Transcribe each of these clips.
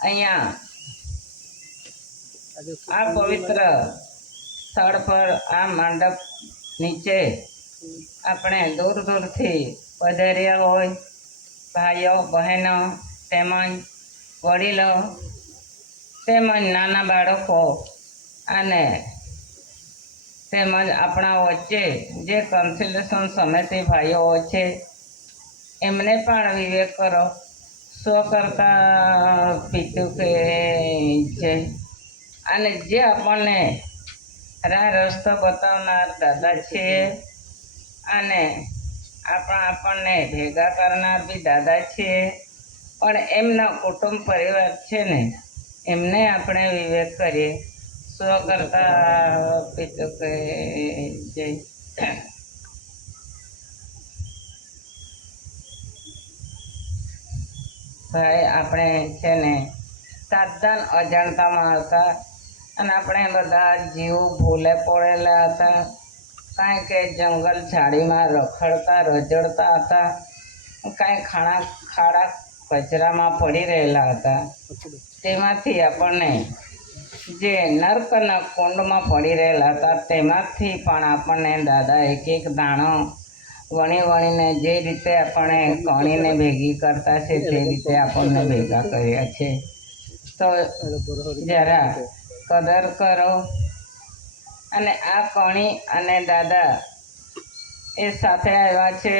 અહીંયા આ પવિત્ર સ્થળ પર આ મંડપ નીચે આપણે દૂર દૂરથી પધાર્યા હોય ભાઈઓ બહેનો તેમજ વડીલો તેમજ નાના બાળકો અને તેમજ આપણા વચ્ચે જે કન્સલ્ટેશન સમિતિ ભાઈઓ છે એમને પણ વિવેક કરો સ્વકર્તા પિતૃ કે છે અને જે આપણને રાહ રસ્તો બતાવનાર દાદા છે અને આપણને ભેગા કરનાર બી દાદા છે પણ એમના કુટુંબ પરિવાર છે ને એમને આપણે વિવેક કરીએ સ્વકર્તા પિતૃ કે જય. ભાઈ આપણે છે ને સાવધાન અજાણતામાં હતા અને આપણે બધા જીવ ભૂલે પડેલા હતા કાંઈ કે જંગલ ઝાડીમાં રખડતા રજડતા હતા કાંઈ ખાડા કચરામાં પડી રહેલા હતા તેમાંથી આપણને જે નર્કના કુંડમાં પડી રહેલા હતા તેમાંથી પણ આપણને દાદા એક એક દાણો વણી વણીને જે રીતે આપણે કણીને ભેગી કરતા છે તે રીતે આપણને ભેગા કર્યા છે તો જરા કદર કરો અને આ કણી અને દાદા એ સાથે આવ્યા છે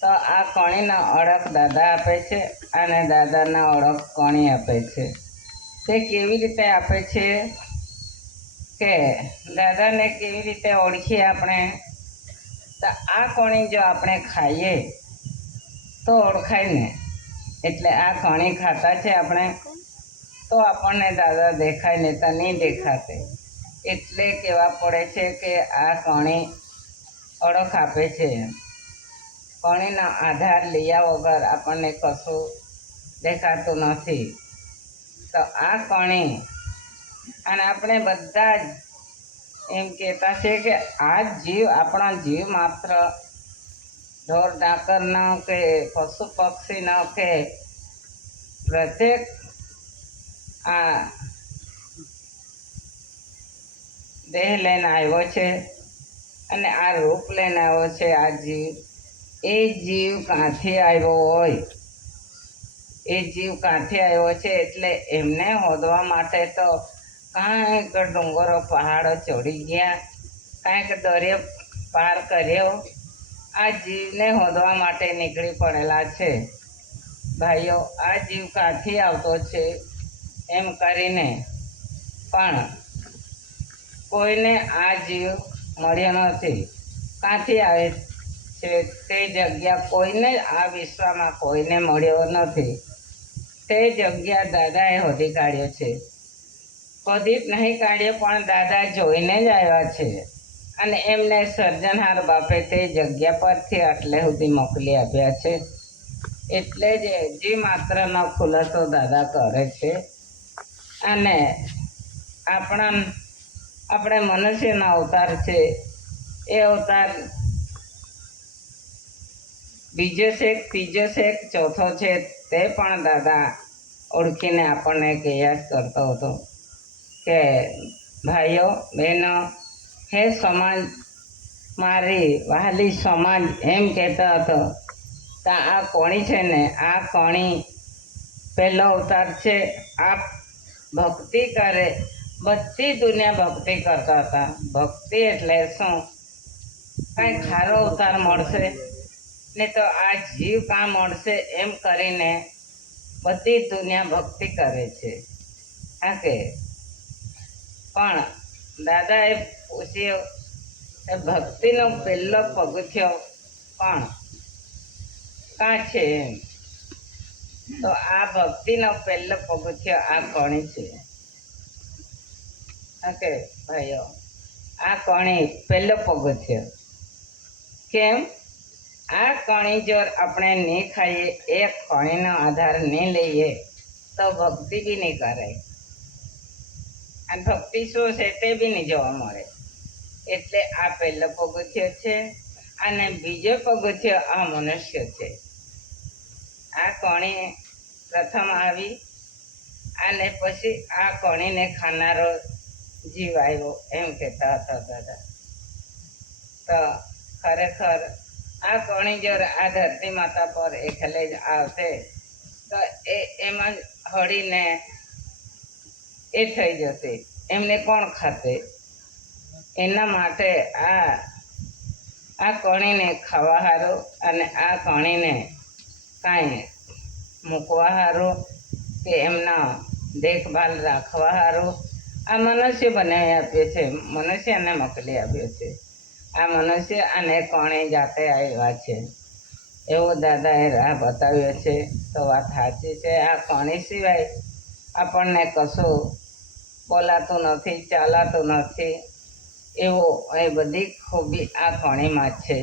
તો આ કણીના અડક દાદા આપે છે અને દાદાના અડક કણી આપે છે તે કેવી રીતે આપે છે કે દાદાને કેવી રીતે ઓળખીએ આપણે તો આ કણી જો આપણે ખાઈએ તો ઓળખાય ને એટલે આ કણી ખાતા છે આપણે તો આપણને દાદા દેખાય ને તો નહીં દેખાતે એટલે કહેવા પડે છે કે આ કણી ઓળખ આપે છે કણીનો આધાર લીયા વગર આપણને કશું દેખાતું નથી તો આ કણી અને આપણે બધા જ એમ કહેતા છે કે આ જીવ આપણા જીવ માત્ર ઢોર ડાકરનો કે પશુ પક્ષીનો કે પ્રત્યેક આ દેહ લઈને આવ્યો છે અને આ રૂપ લઈને આવ્યો છે આ જીવ એ જીવ ક્યાંથી આવ્યો હોય એ જીવ ક્યાંથી આવ્યો છે એટલે એમને હોદવા માટે તો કાંઈક ડુંગરો પહાડો ચડી ગયા કાંઈક દરિયો પાર કર્યો આ જીવને હોદવા માટે નીકળી પડેલા છે ભાઈઓ આ જીવ ક્યાંથી આવતો છે એમ કરીને પણ કોઈને આ જીવ મળ્યો નથી ક્યાંથી આવે છે તે જગ્યા કોઈને આ વિશ્વમાં કોઈને મળ્યો નથી તે જગ્યા દાદાએ શોધી કાઢ્યો છે કદી જ નહીં કાઢ્યો પણ દાદા જોઈને જ આવ્યા છે અને એમને સર્જનહાર બાપે તે જગ્યા પરથી આટલે સુધી મોકલી આપ્યા છે એટલે જ જે માત્રનો ખુલાસો દાદા કરે છે અને આપણે મનુષ્યનો અવતાર છે એ અવતાર બીજો છે ત્રીજો છે ચોથો છે તે પણ દાદા ઓળખીને આપણને કહેયા કરતો હતો કે ભાઈઓ બહેનો હે સમાજ મારી વહાલી સમાજ એમ કહેતો હતો તો આ કોણી છે ને આ કોણી પહેલો અવતાર છે આ ભક્તિ કરે બધી દુનિયા ભક્તિ કરતા હતા ભક્તિ એટલે શું કાંઈ ખારો અવતાર મળશે ને તો આ જીવ કાં મળશે એમ કરીને બધી દુનિયા ભક્તિ કરે છે હા કે પણ દાદાએ પૂછ્યું કે ભક્તિનો પહેલો પગથિયો પણ કાં છે એમ તો આ ભક્તિનો પહેલો પગથિયો આ કણી છે હા કે ભાઈઓ આ કણી પહેલો પગથિયો કેમ આ કણી જો આપણે નહીં ખાઈએ એ કણીનો આધાર નહીં લઈએ તો ભક્તિ બી નહીં કરાય અને ભક્તિ શું છે તે બી નહીં જોવા મળે એટલે આ પહેલો પગથિયો છે અને બીજો પગથિયો આ મનુષ્ય છે આ કણી પ્રથમ આવી અને પછી આ કણીને ખાનારો જીવ આવ્યો એમ કહેતા હતા દાદા. તો ખરેખર આ કણી જો આ ધરતી માતા પર એકલે જ આવશે તો એમાં હળીને એ થઈ જશે, એમને કોણ ખાતે? એના માટે આ કણીને ખાવા સારું અને આ કણીને કાંઈ મૂકવા સારું કે એમના દેખભાલ રાખવા સારું આ મનુષ્ય બનાવી આપ્યો છે, મનુષ્યને મોકલી આપ્યો છે. આ મનુષ્ય અને કણી જાતે આવ્યા છે એવું દાદાએ રાહ બતાવ્યો છે. તો વાત સાચી છે. આ કણી સિવાય આપણને કશું બોલાતું નથી, ચાલાતું નથી. એવો એ બધી ખૂબી આ કણીમાં જ છે.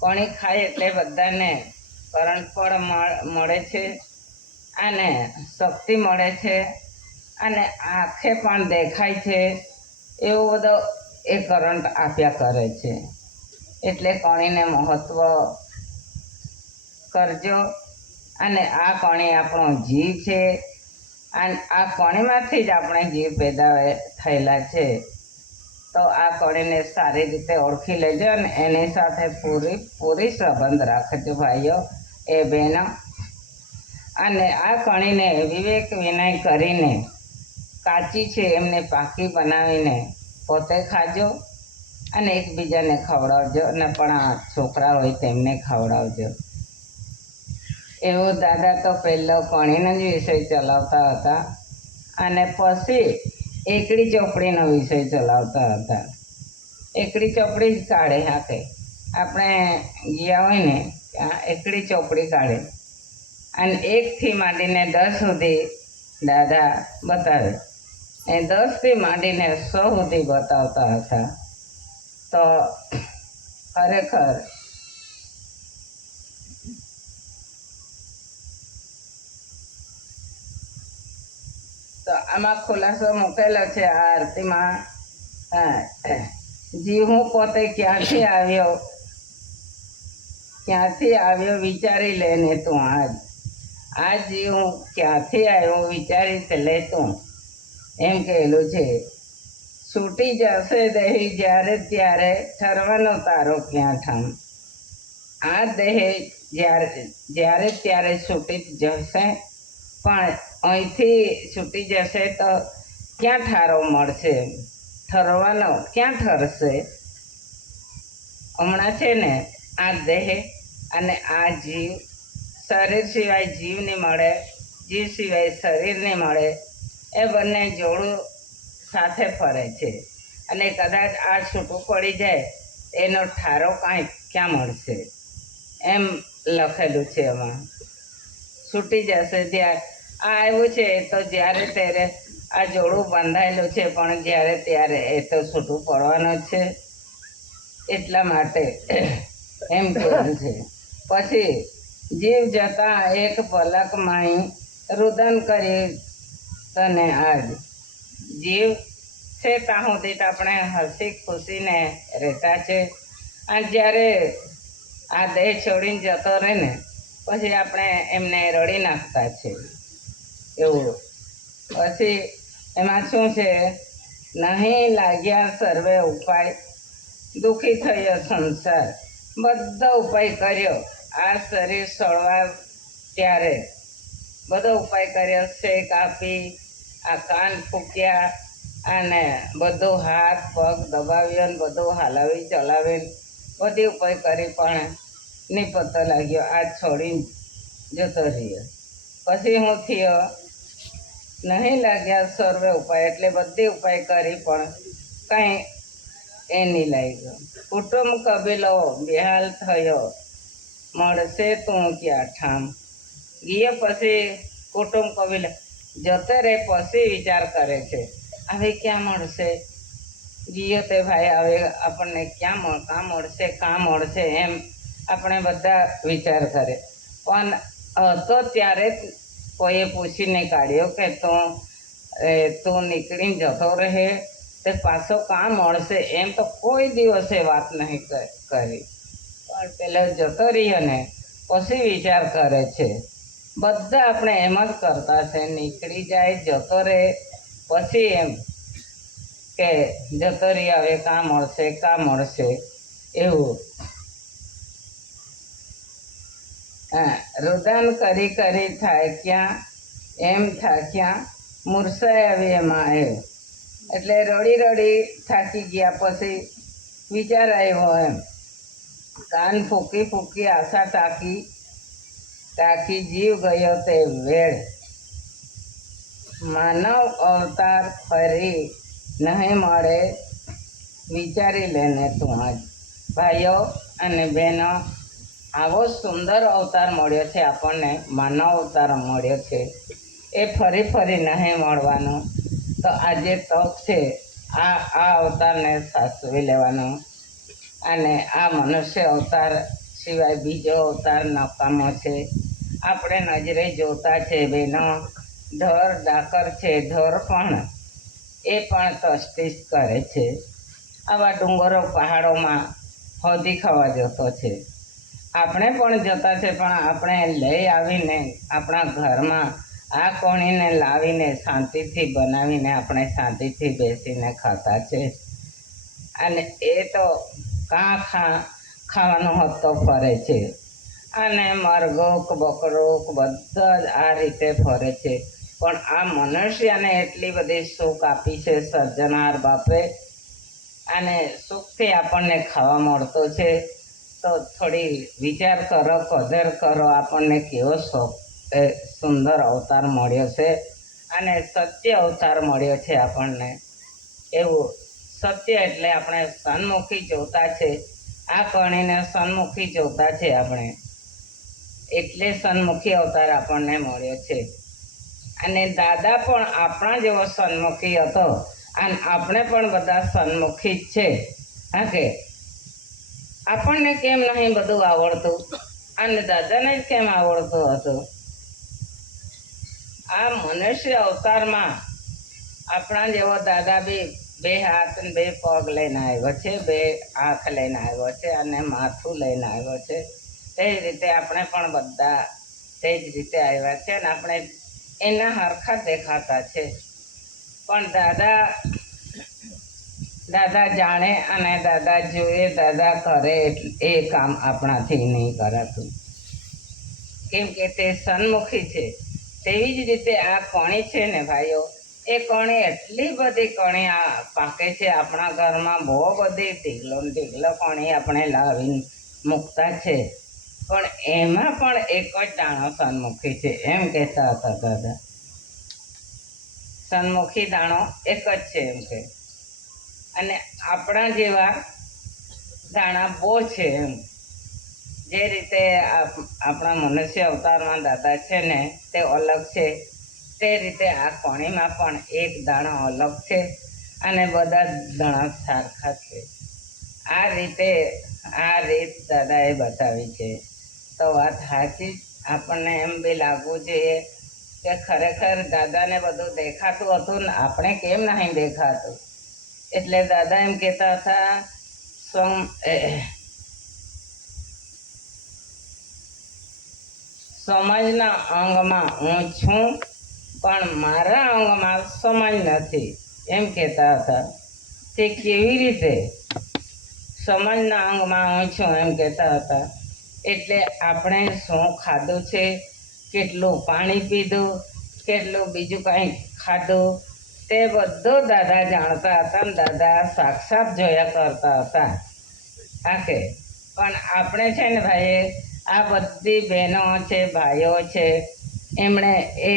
કણી ખાય એટલે બધાને કરંટ પણ મળે છે અને શક્તિ મળે છે અને આંખે પણ દેખાય છે. એવો બધો એ કરંટ આપ્યા કરે છે. એટલે કણીને મહત્ત્વ કરજો. અને આ કણી આપણો જીવ છે. આ કણીમાંથી જ આપણે જીવ પેદા થયેલા છે. તો આ કણીને સારી રીતે ઓળખી લેજો અને એની સાથે પૂરી સંબંધ રાખજો ભાઈઓ એ બહેનો. અને આ કણીને વિવેક વિનય કરીને કાચી છે એમને પાકી બનાવીને પોતે ખાજો અને એકબીજાને ખવડાવજો અને પણ આ છોકરા હોય તેમને ખવડાવજો. એવો દાદા તો પહેલો કણીનો જ વિષય ચલાવતા હતા અને પછી એકડી ચોપડીનો વિષય ચલાવતા હતા. એકડી ચોપડી જ કાઢે હાથે આપણે ગયા હોય ને ત્યાં એકડી ચોપડી કાઢે અને 1થી માંડીને 10 સુધી દાદા બતાવે એ 10થી માંડીને 100 સુધી બતાવતા હતા. તો ખરેખર તો આમાં ખુલાસો મૂકેલો છે આ આરતીમાં. જીવ હું પોતે ક્યાંથી આવ્યો વિચારી લે ને તું. આ જીવ હું ક્યાંથી આવ્યો વિચારી લે તું એમ કહેલું છે. છૂટી જશે દેહી જ્યારે ત્યારે ઠરવાનો તારો ક્યાં ઠામ. આ દેહ જ્યારે ત્યારે છૂટી જશે પણ અહીંથી છૂટી જશે તો ક્યાં ઠારો મળશે? ઠરવાનો ક્યાં ઠરશે? હમણાં છે ને આ દેહ અને આ જીવ, શરીર સિવાય જીવ નહીં મળે, જીવ સિવાય શરીર નહીં મળે. એ બંને જોડું સાથે ફરે છે અને કદાચ આ છૂટું પડી જાય એનો ઠારો કાંઈ ક્યાં મળશે એમ લખેલું છે એમાં. છૂટી જશે ત્યારે આ આવ્યું છે તો જ્યારે ત્યારે આ જોડું બંધાયેલું છે પણ જ્યારે ત્યારે એ તો છૂટું પડવાનું છે. એટલા માટે એમ કહેવું છે. પછી જીવ જતાં એક પલકમાં રુદન કરી તને આજ. જીવ છે ત્યાં સુધી તો આપણે હસી ખુશીને રહેતા છે અને જ્યારે આ દેહ છોડીને જતો રહે ને પછી આપણે એમને રડી નાખતા છે એવું. પછી એમાં શું છે? નહીં લાગ્યા સર્વે ઉપાય, દુઃખી થયો સંસાર. બધો ઉપાય કર્યો આ શરીર સળવા ત્યારે, બધો ઉપાય કર્યો. શેક આપી, આ કાન ફૂક્યા અને બધું હાથ પગ દબાવ્યો ને બધું હલાવી ચલાવીને બધી ઉપાય કરી પણ નહીં પતો લાગ્યો. આ છોડીને જતો રહ્યો. પછી હું થયો? નહીં લાગ્યા સર્વે ઉપાય એટલે બધી ઉપાય કરી પણ કંઈ એ નહીં લાગ્યો. કુટુંબ કબીલો બેહાલ થયો, મળશે તું ક્યાં ઠામ. ગયો પછી કુટુંબ કબીલા જતો રહે પછી વિચાર કરે છે હવે ક્યાં મળશે. ગયો તે ભાઈ હવે આપણને કાં મળશે એમ આપણે બધા વિચાર કરે. પણ હતો ત્યારે કોઈએ પૂછીને કાઢ્યો કે તું નીકળીને જતો રહે તે પાછો કાં મળશે એમ તો કોઈ દિવસે વાત નહીં કરી. પણ પેલો જતો રહ્યો ને પછી વિચાર કરે છે બધા આપણે એમ જ કરતા છે, નીકળી જાય જતો રહે પછી એમ કે જતો રહી હવે કાં મળશે એવું. હા, રુદન કરી કરી થાક્યા એમ થાક્યા મૂર્છાય આવી એમાં આવ્યો. એટલે રડી રડી થાકી ગયા પછી વિચાર આવ્યો એમ, કાન ફૂંકી ફૂંકી આશા તાકી જીવ ગયો તે વેળ. માનવ અવતાર ફરી નહીં મળે વિચારી લેને તું આજ. ભાઈઓ અને બહેનો, આવો સુંદર અવતાર મળ્યો છે આપણને, માનવ અવતાર મળ્યો છે, એ ફરી ફરી નહીં મળવાનો. તો આજે તક છે આ અવતારને સાચવી લેવાનો. અને આ મનુષ્ય અવતાર સિવાય બીજો અવતાર નકામો છે. આપણે નજરે જોતા છે બહેનો, ધર ડાકર છે, ધર પણ એ પણ તસ્તીસ કરે છે. આવા ડુંગરો પહાડોમાં હોદી ખાવા જતો છે. આપણે પણ જતા છે, પણ આપણે લઈ આવીને આપણા ઘરમાં આ કોણીને લાવીને શાંતિથી બનાવીને આપણે શાંતિથી બેસીને ખાતા છે. અને એ તો કાં ખાવાનો હત્તો ફરે છે. અને મરઘોક બકરોક બધા જ આ રીતે ફરે છે. પણ આ મનુષ્યને એટલી બધી સુખ આપી છે સર્જનાર બાપે, અને સુખથી આપણને ખાવા મળતો છે. તો થોડી વિચાર કરો, કદર કરો, આપણને કેવો સુંદર અવતાર મળ્યો છે, અને સત્ય અવતાર મળ્યો છે આપણને. એવું સત્ય એટલે આપણે સન્મુખી જોતા છે, આ કણીને સન્મુખી જોતા છે આપણે, એટલે સન્મુખી અવતાર આપણને મળ્યો છે. અને દાદા પણ આપણા જેવો સન્મુખી હતો, અને આપણે પણ બધા સન્મુખી જ છે. હા કે આપણને કેમ નહીં બધું આવડતું, અને દાદાને જ કેમ આવડતું હતું. આ મનુષ્ય અવતારમાં આપણા જેવો દાદા બી 2 હાથ અને 2 પગ લઈને આવ્યો છે, 2 આંખ લઈને આવ્યો છે, અને માથું લઈને આવ્યો છે. તે જ રીતે આપણે પણ બધા તે જ રીતે આવ્યા છે, અને આપણે એના હરખા દેખાતા છે. પણ દાદા જાણે અને દાદા જોએ, દાદા કરે એ કામ આપણાથી નહીં કરાતું, કેમ કે તે સન્મુખી છે. તેવી જ રીતે આ કણી છે ને ભાઈઓ, એ કણી એટલી બધી કણી આ પાકે છે આપણા ઘરમાં, બહુ બધી ઢીગલો કણી આપણે લાવીને મૂકતા છે. પણ એમાં પણ એક જ દાણો સન્મુખી છે, એમ કહેતા હતા દાદા. સન્મુખી દાણો એક જ છે એમ કે. અને આપણા જેવા દાણા બહુ છે એમ. જે રીતે આપણા મનુષ્ય અવતારમાં દાદા છે ને તે અલગ છે, તે રીતે આ કણીમાં પણ એક દાણો અલગ છે, અને બધા દાણા સરખા છે. આ રીત દાદાએ બતાવી છે. તો વાત સાચી. આપણને એમ બી લાગવું જોઈએ કે ખરેખર દાદાને બધું દેખાતું હતું ને આપણે કેમ નહીં દેખાતું. એટલે દાદા એમ કહેતા હતા, સમાજના અંગમાં હું છું, પણ મારા અંગમાં સમાજ નથી, એમ કહેતા હતા. તે કેવી રીતે? સમાજના અંગમાં હું છું એમ કહેતા હતા. એટલે આપણે શું ખાધું છે, કેટલું પાણી પીધું, કેટલું બીજું કંઈ ખાધું, તે બધું દાદા જાણતા હતા, ને દાદા સાક્ષાત જોયા કરતા હતા. આખે પણ આપણે છે ને ભાઈ, આ બધી બહેનો છે, ભાઈઓ છે, એમણે એ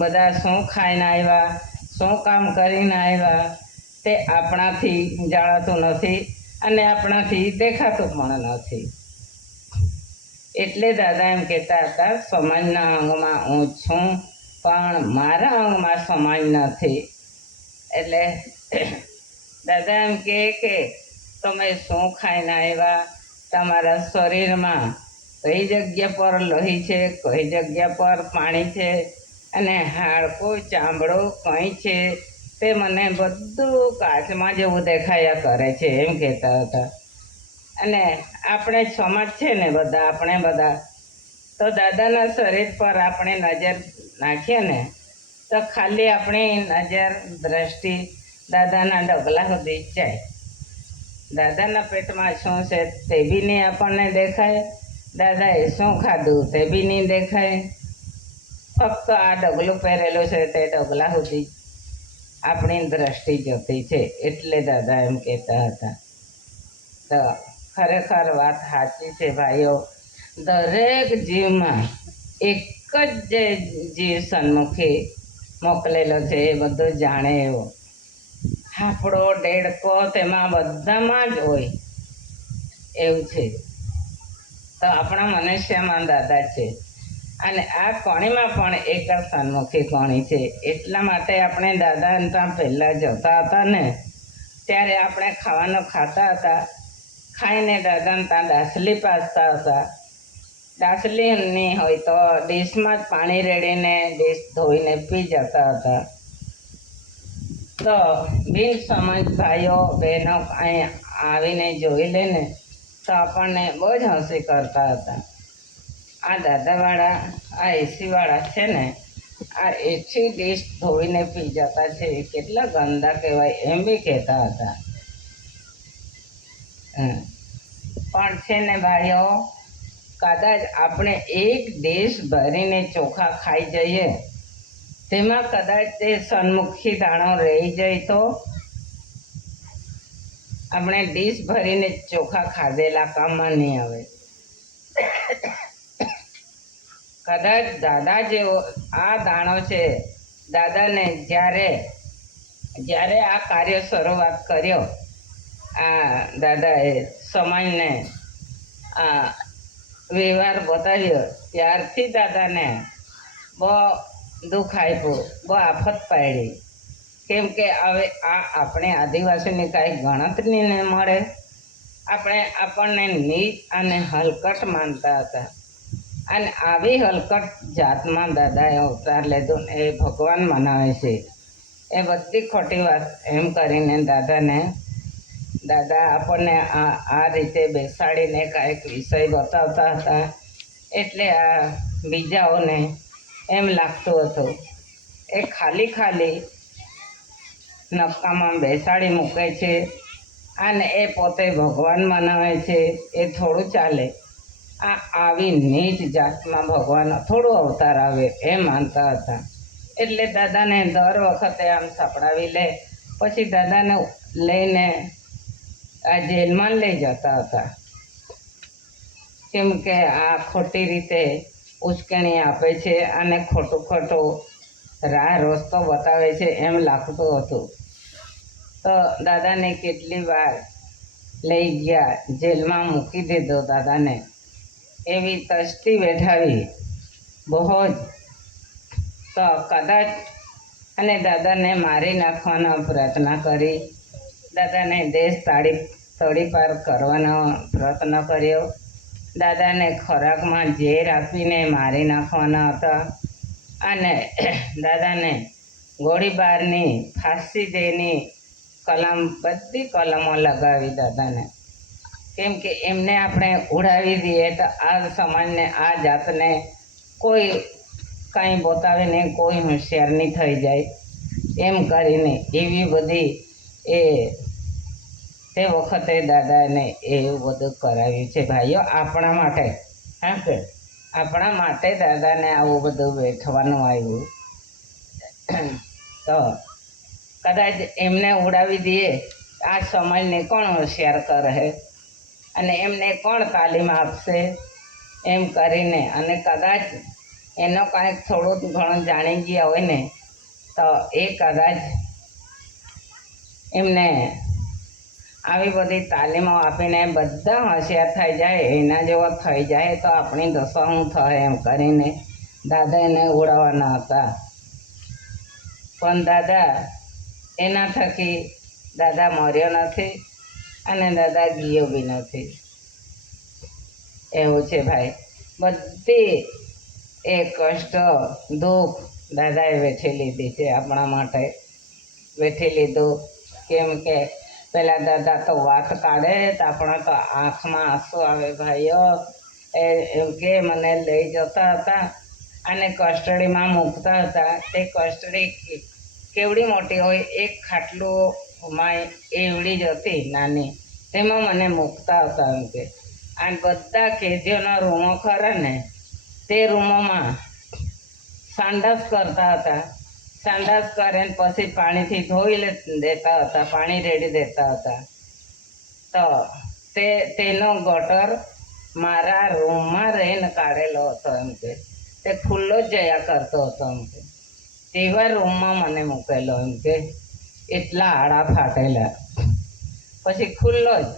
બધા શું ખાઈને આવ્યા, શું કામ કરીને આવ્યા, તે આપણાથી જાણાતું નથી, અને આપણાથી દેખાતું પણ નથી. એટલે દાદા એમ કહેતા હતા, સમાજના અંગમાં હું છું, પણ મારા અંગમાં સમાજ નથી. એટલે દાદા એમ કે તમે શું ખાઈને આવ્યા, તમારા શરીરમાં કઈ જગ્યા પર લોહી છે, કઈ જગ્યા પર પાણી છે, અને હાડકું ચામડું કંઈ છે, તે મને બધું કાચમાં જેવું દેખાયા કરે છે, એમ કહેતા હતા. અને આપણે સમાજ છે ને બધા, આપણે બધા તો દાદાના શરીર પર આપણે નજર નાખીએ ને તો ખાલી આપણી નજર દ્રષ્ટિ દાદાના ડગલા સુધી જ જાય. દાદાના પેટમાં શું છે તે બી નહીં આપણને દેખાય, દાદાએ શું ખાધું તે બી નહીં દેખાય. ફક્ત આ ડગલું પહેરેલું છે તે ડગલા સુધી આપણી દ્રષ્ટિ જતી છે. એટલે દાદા એમ કહેતા હતા. તો ખરેખર વાત સાચી છે ભાઈઓ. દરેક જીવમાં એક જ જે જીવ સન્મુખી મોકલેલો છે એ બધું જાણે એવો. હાફડો દેડકો તેમાં બધામાં જ હોય એવું છે. તો આપણા મનુષ્યમાં દાદા છે અને આ કોણીમાં પણ એક જ સન્મુખી કોણી છે. એટલા માટે આપણે દાદા ત્યાં પહેલાં જતા હતા ને ત્યારે આપણે ખાવાનું ખાતા હતા. ખાઈને દાદાને ત્યાં ડાસલી પાસતા હતા. ડાસલી નહીં હોય તો ડીશમાં જ પાણી રેડીને ડીશ ધોઈને પી જતા હતા. તો બિન સમજ ભાઈઓ બહેનો અહીં આવીને જોઈ લે ને તો આપણને બહુ જ હસી કરતા હતા. આ દાદાવાળા આ એસીવાળા છે ને આ એસી ડીશ ધોઈને પી જતા છે, કેટલા ગંદા કહેવાય એમ બી કહેતા હતા. પણ છે ને ભાઈઓ, કદાચ આપણે એક ડીશ ભરીને ચોખા ખાઈ જઈએ તેમાં કદાચ તે સન્મુખી દાણો રહી જાય તો આપણે ડીશ ભરીને ચોખા ખાધેલા કામમાં નહીં આવે. કદાચ દાદા જેવો આ દાણો છે, દાદાને જ્યારે આ કાર્ય શરૂઆત કર્યો, આ દાદાએ સમાજને આ વ્યવહાર બતાવ્યો ત્યારથી દાદાને બહુ દુઃખ આપ્યું, બહુ આફત પાડી. કેમ કે હવે આ આપણે આદિવાસીની કાંઈ ગણતરી ન મળે. આપણને નીચ અને હલકટ માનતા હતા અને આવી હલકટ જાતમાં દાદાએ અવતાર લીધો ને એ ભગવાન મનાવે છે. એ બધી ખોટી વાત એમ કરીને દાદા આપણને આ રીતે બેસાડીને કાંઈક વિષય બતાવતા હતા. એટલે આ બીજાઓને એમ લાગતું હતું એ ખાલી નક્કામાં બેસાડી મૂકે છે અને એ પોતે ભગવાન મનાવે છે. એ થોડું ચાલે. આવી નીચ જાતમાં ભગવાન થોડું અવતાર આવે એ માનતા હતા. એટલે દાદાને દર વખતે આમ સપડાવી લે, પછી દાદાને લઈને આ જેલમાં લઈ જતા હતા. કેમ કે આ ખોટી રીતે ઉશ્કેરણી આપે છે અને ખોટું રાહ રસ્તો બતાવે છે એમ લાગતું હતું. તો દાદાને કેટલી વાર લઈ ગયા, જેલમાં મૂકી દીધો દાદાને. એવી તસ્તી બેઠાવી બહુ જ. તો કદાચ અને દાદાને મારી નાખવાનો પ્રયત્ન કરી, દાદાને દેશ તડીપાર કરવાનો પ્રયત્ન કર્યો. દાદાને ખોરાકમાં ઝેર આપીને મારી નાખવાના હતા અને દાદાને ગોળીબારની, ફાંસી દેની બધી કલમો લગાવી દાદાને. કેમ કે એમને આપણે ઉડાવી દઈએ તો આ સમાજને, આ જાતને કોઈ કંઈ બતાવીને કોઈ હોશિયાર નહીં થઈ જાય એમ કરીને એવી બધી તે વખતે દાદાને એવું બધું કરાવ્યું છે ભાઈઓ આપણા માટે. હા કે આપણા માટે દાદાને આવું બધું વેઠવાનું આવ્યું. તો કદાચ એમને ઉડાવી દઈએ આ સમાજને કોણ હોશિયાર કરે અને એમને કોણ તાલીમ આપશે એમ કરીને. અને કદાચ એનો કાંઈક થોડું ઘણું જાણી ગયા હોય ને તો એ કદાચ એમને આવી બધી તાલીમો આપીને બધા હોશિયાર થઈ જાય, એના જેવો થઈ જાય તો આપણી દશા શું થાય એમ કરીને દાદા એને ઉડાવવાના હતા. પણ દાદા એના થકી દાદા મર્યો નથી અને દાદા ગયો બી નથી. એવું છે ભાઈ. બધી એ કષ્ટ, દુઃખ દાદાએ વેઠી લીધી છે આપણા માટે. વેઠી લીધું. કેમ કે પેલા દાદા તો વાત કાઢે તો આપણા તો આંખમાં આંસુ આવે ભાઈઓ. એમ કે મને લઈ જતા હતા અને કસ્ટડીમાં મૂકતા હતા. તે કસ્ટડી કેવડી મોટી હોય, એક ખાટલુંમાં એવડી જ હતી નાની, તેમાં મને મૂકતા હતા એમ કે. અને બધા કેદીઓના રૂમો ખરા ને તે રૂમોમાં સંડાસ કરતા હતા. સંડાસ કરીને પછી પાણીથી ધોઈ દેતા હતા, પાણી રેડી દેતા હતા. તો તેનો ગટર મારા રૂમમાં રહીને કાઢેલો હતો એમ કે. તે ખુલ્લો જ જયા કરતો હતો એમ કે. તેવા રૂમમાં મને મૂકેલો એમ કે. એટલા આડા ફાટેલા, પછી ખુલ્લો જ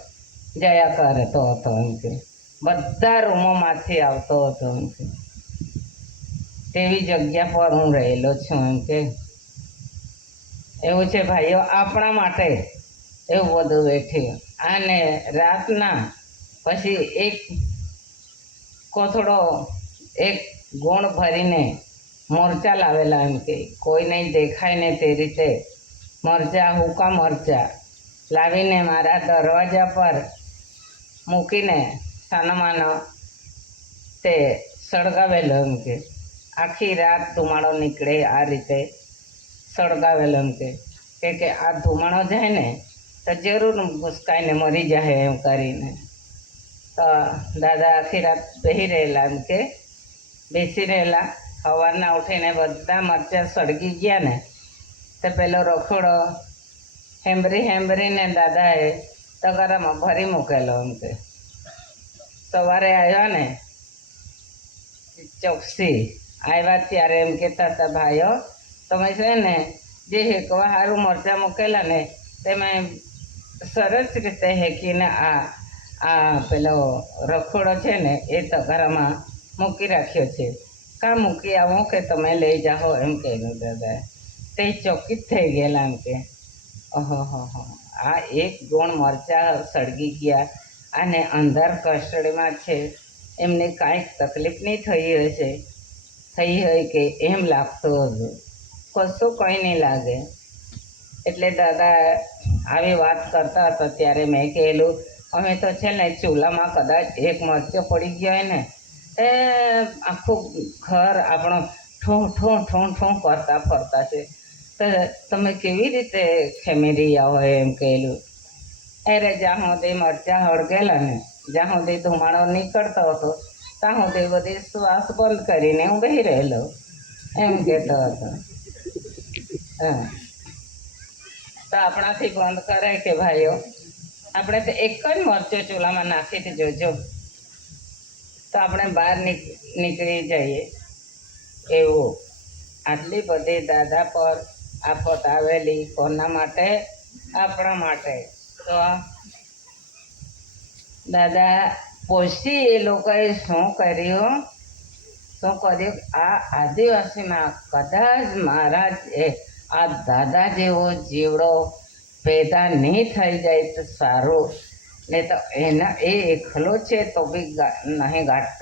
જયા કરતો હતો એમ કે. બધા રૂમોમાંથી આવતો હતો એમ કે. તેવી જગ્યા પર હું રહેલો છું એમ કે. એવું છે ભાઈઓ, આપણા માટે એવું બધું બેઠ્યું. અને રાતના પછી એક કોથળો, એક ગુણ ભરીને મરચાં લાવેલા એમ કે. કોઈ નહીં દેખાય ને તે રીતે મરચાં, હૂકા મરચાં લાવીને મારા દરવાજા પર મૂકીને સાનમાનો તે સળગાવેલો એમ કે. આખી રાત ધુમાડો નીકળે આ રીતે સળગાવેલો એમ કે આ ધુમાડો જાય ને તો જરૂર ઘૂસકાઈને મરી જાય એમ કરીને. તો દાદા આખી રાત બેસી રહેલા એમ કે. બેસી રહેલા, સવારના ઉઠીને બધા મરચાં સળગી ગયા ને તો પેલો રખોડો હેંબરીને દાદાએ તગારામાં ભરી મૂકેલો એમ કે. સવારે આવ્યા ને ચોકસી આવ્યા ત્યારે એમ કહેતા હતા, ભાઈઓ તમે છે ને જે હેકવા સારું મરચાં મૂકેલા ને તેમાં સરસ રીતે હેકીને આ પેલો રખોડો છે ને એ તગારામાં મૂકી રાખ્યો છે. કાં મૂકી આવો કે તમે લઈ જાઓ એમ કહેલું દાદાએ. તે ચોકિત થઈ ગયેલા એમ કે. ઓહો, આ એક ગુણ મરચાં સળગી ગયા અને અંધાર કસ્ટડીમાં છે, એમને કાંઈક તકલીફ નહીં થઈ હોય કે એમ લાગતું હતું. કશું કંઈ નહીં લાગે. એટલે દાદા આવી વાત કરતા હતા ત્યારે મેં કહેલું, અમે તો છે ને ચૂલામાં કદાચ એક મરચો પડી ગયો હોય ને એ આખું ઘર આપણો ઠું ઠું ઠું ઠું કરતા ફરતા છે. તો તમે કેવી રીતે ખેમી રહ્યા હોય એમ કહેલું. અરે જ્યાં સુધી મરચાં હળગેલા ને, જ્યાં સુધી ધુમાડો નીકળતો હતો ત્યાં સુધી બધી શ્વાસ બંધ કરીને હું બેસી રહેલો એમ કહેતો હતો. હા, તો આપણાથી બંધ કરાય કે ભાઈઓ? આપણે તો એક જ મરચો ચૂલામાં નાખી જોજો તો આપણે બહાર નીકળી જઈએ એવું. આટલી બધી દાદા પર આફત આવેલી, કોના માટે? આપણા માટે. તો દાદા પછી એ લોકોએ શું કર્યું? આ આદિવાસીમાં કદાચ મહારાજ આ દાદા જેવો જીવડો પેદા નહીં થઈ જાય તો સારું, નહીં તો એ એકલો છે તો બી નહીં ગાંઠતો